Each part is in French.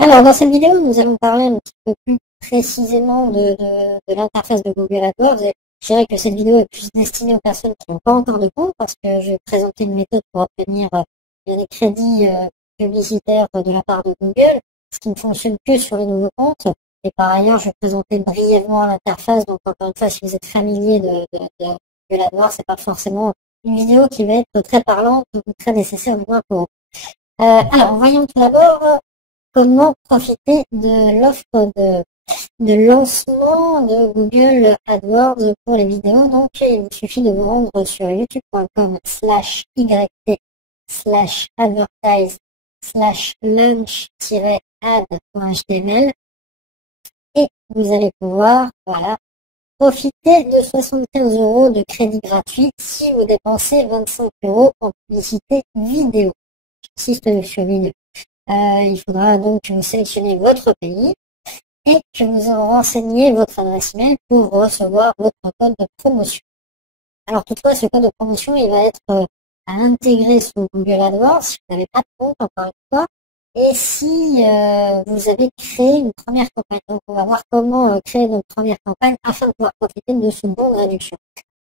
Alors, dans cette vidéo, nous allons parler un petit peu plus précisément de l'interface de Google AdWords. Et je dirais que cette vidéo est plus destinée aux personnes qui n'ont pas encore de compte parce que je vais présenter une méthode pour obtenir des crédits publicitaires de la part de Google, ce qui ne fonctionne que sur les nouveaux comptes. Et par ailleurs, je vais présenter brièvement l'interface. Donc, encore une fois, si vous êtes familier de Google AdWords, c'est pas forcément une vidéo qui va être très parlante ou très nécessaire du moins pour vous. Alors, voyons tout d'abord comment profiter de l'offre de lancement de Google AdWords pour les vidéos. Donc, il vous suffit de vous rendre sur youtube.com/yt/advertise/launch-ad.html et vous allez pouvoir, voilà, profiter de 75 € de crédit gratuit si vous dépensez 25 € en publicité vidéo. J'insiste sur vidéo. Il faudra donc que vous sélectionnez votre pays et que vous renseigniez votre adresse email pour recevoir votre code de promotion. Alors toutefois, ce code de promotion, il va être à intégrer sous Google AdWords si vous n'avez pas de compte, encore une fois, et si vous avez créé une première campagne. Donc on va voir comment créer notre première campagne afin de pouvoir profiter de ce bon de réduction.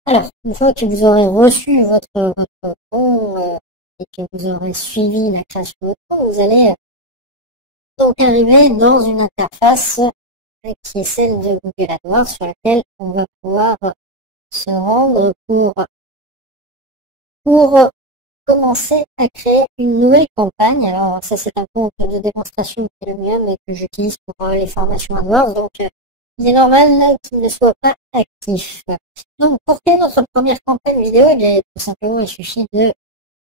Alors, une fois que vous aurez reçu votre bon et que vous aurez suivi la création de votre compte, vous allez donc arriver dans une interface qui est celle de Google AdWords sur laquelle on va pouvoir se rendre pour commencer à créer une nouvelle campagne. Alors ça c'est un compte de démonstration qui est le mien mais que j'utilise pour les formations AdWords, donc il est normal qu'il ne soit pas actif. Donc pour créer notre première campagne vidéo, eh bien, tout simplement il suffit de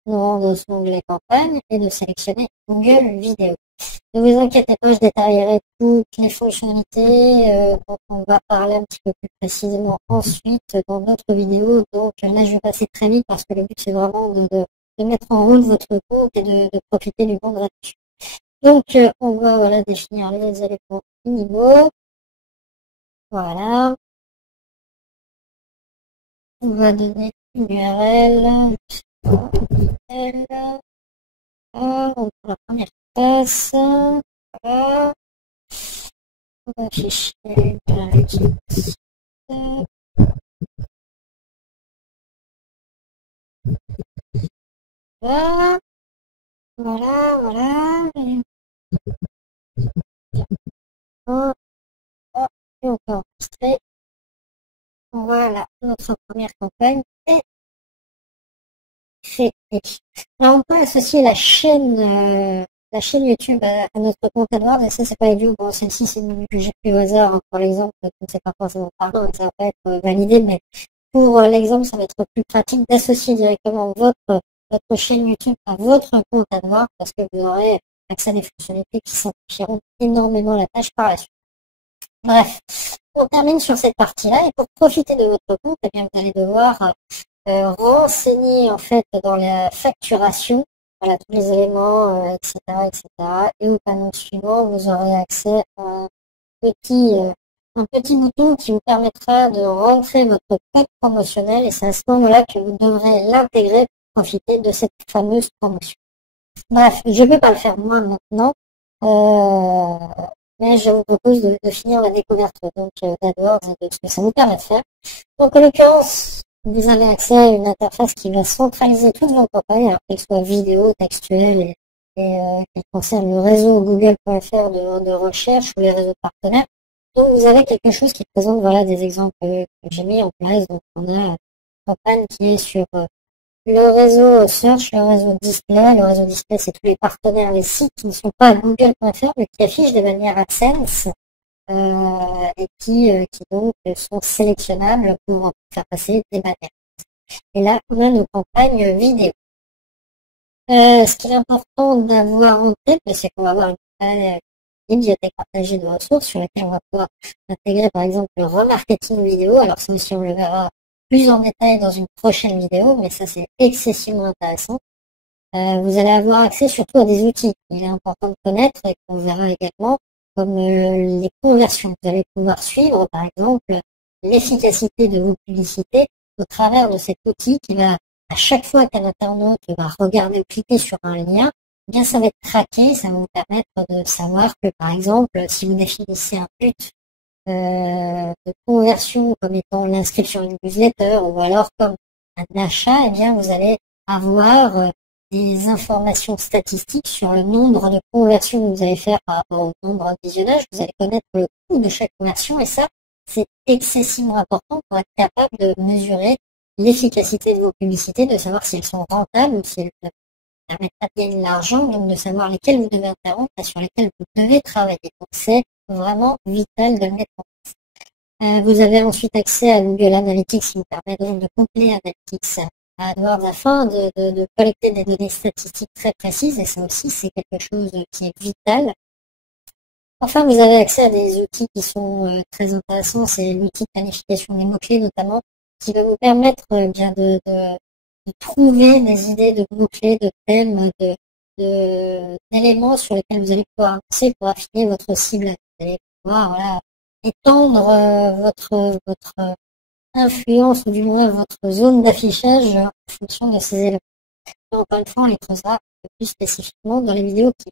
nous rendre sur l'onglet campagne et de sélectionner Google Vidéo. Ne vous inquiétez pas, je détaillerai toutes les fonctionnalités dont on va parler un petit peu plus précisément ensuite dans d'autres vidéos. Donc là, je vais passer très vite parce que le but, c'est vraiment de mettre en route votre compte et de profiter du bon gratuit. Donc, on va voilà, définir les éléments minimaux. Voilà. On va donner une URL. Donc, pour la première passe. Voilà. On va afficher une petite. Voilà. Voilà, voilà. Et on peut enregistrer. Voilà, notre première campagne est créée. Alors, on peut associer la chaîne YouTube à notre compte AdWords, et ça, c'est pas idiot. Bon, celle-ci, c'est une que j'ai pris au hasard, pour l'exemple, donc c'est pas forcément parlant, et ça va pas être validé, mais pour l'exemple, ça va être plus pratique d'associer directement votre chaîne YouTube à votre compte AdWords, parce que vous aurez accès à des fonctionnalités qui simplifieront énormément la tâche par la suite. Bref, on termine sur cette partie-là, et pour profiter de votre compte, eh bien, vous allez devoir renseigner en fait dans la facturation, voilà, tous les éléments, etc., etc. Et au panneau suivant, vous aurez accès à un petit bouton qui vous permettra de rentrer votre code promotionnel, et c'est à ce moment-là que vous devrez l'intégrer pour profiter de cette fameuse promotion. Bref, je ne vais pas le faire moi maintenant, mais je vous propose de finir la découverte d'AdWords et de ce que ça nous permet de faire. Donc en l'occurrence, vous avez accès à une interface qui va centraliser toutes vos campagnes, alors qu'elles soient vidéo, textuelles et qu'elles concernent le réseau google.fr de recherche ou les réseaux partenaires. Donc vous avez quelque chose qui présente voilà des exemples que j'ai mis en place. Donc on a une campagne qui est sur le réseau Search, le réseau Display. Le réseau Display, c'est tous les partenaires, les sites qui ne sont pas à google.fr mais qui affichent des bannières AdSense et qui donc sont sélectionnables pour faire passer des bannières. Et là, on a nos campagnes vidéo. Ce qui est important d'avoir en tête, c'est qu'on va avoir une bibliothèque partagée de ressources sur laquelle on va pouvoir intégrer par exemple le remarketing vidéo. Alors ça aussi, on le verra plus en détail dans une prochaine vidéo, mais ça c'est excessivement intéressant. Vous allez avoir accès surtout à des outils qu'il est important de connaître et qu'on verra également, comme les conversions. Vous allez pouvoir suivre par exemple l'efficacité de vos publicités au travers de cet outil qui va, à chaque fois qu'un internaute va regarder ou cliquer sur un lien, eh bien ça va être traqué, ça va vous permettre de savoir que par exemple, si vous définissez un but de conversion comme étant l'inscription à une newsletter ou alors comme un achat, eh bien vous allez avoir des informations statistiques sur le nombre de conversions que vous allez faire par rapport au nombre de visionnages. Vous allez connaître le coût de chaque conversion et ça, c'est excessivement important pour être capable de mesurer l'efficacité de vos publicités, de savoir si elles sont rentables ou si elles permettent pas de gagner de l'argent, donc de savoir lesquelles vous devez interrompre et sur lesquelles vous devez travailler. Donc c'est vraiment vital de le mettre en place. Vous avez ensuite accès à Google Analytics qui vous permet donc de coupler Analytics à AdWords afin de collecter des données statistiques très précises et ça aussi c'est quelque chose qui est vital. Enfin, vous avez accès à des outils qui sont très intéressants, c'est l'outil de planification des mots-clés notamment, qui va vous permettre bien de trouver des idées de mots-clés, de thèmes, d'éléments sur lesquels vous allez pouvoir avancer pour affiner votre cible. Vous allez pouvoir étendre votre influence ou du moins votre zone d'affichage en fonction de ces éléments. Et encore une fois, on les creusera un peu plus spécifiquement dans les vidéos qui